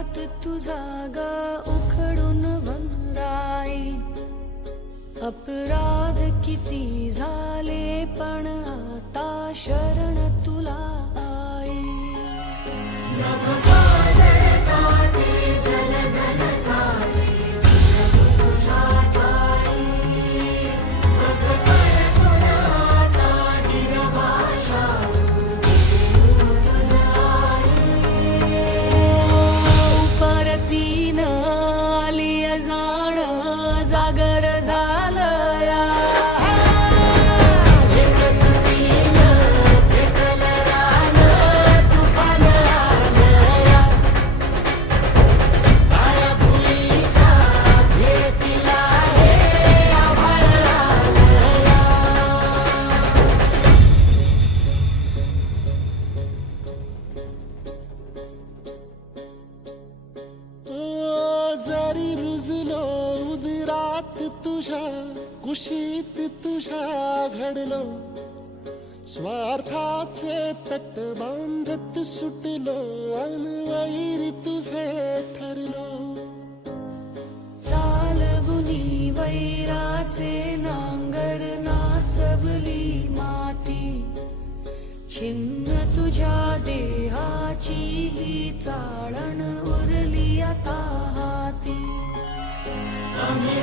उशिरात तुझा ग उखडून वनराई, अपराध किती झाले पण आता शरण तुला आई. परतीन आली जाण जागर झालया, जरी रुजलो उदरात तुझ्या कुशीत तुझ्या घडलो, स्वार्थाचे तट बांधत सुटलो अनवैरी तुझे ठरलो. चालवुनी वैराचे नांगर नासवली माती, छिन्न तुझ्या देहाची ही चाळण उरली आता हाती. आम्ही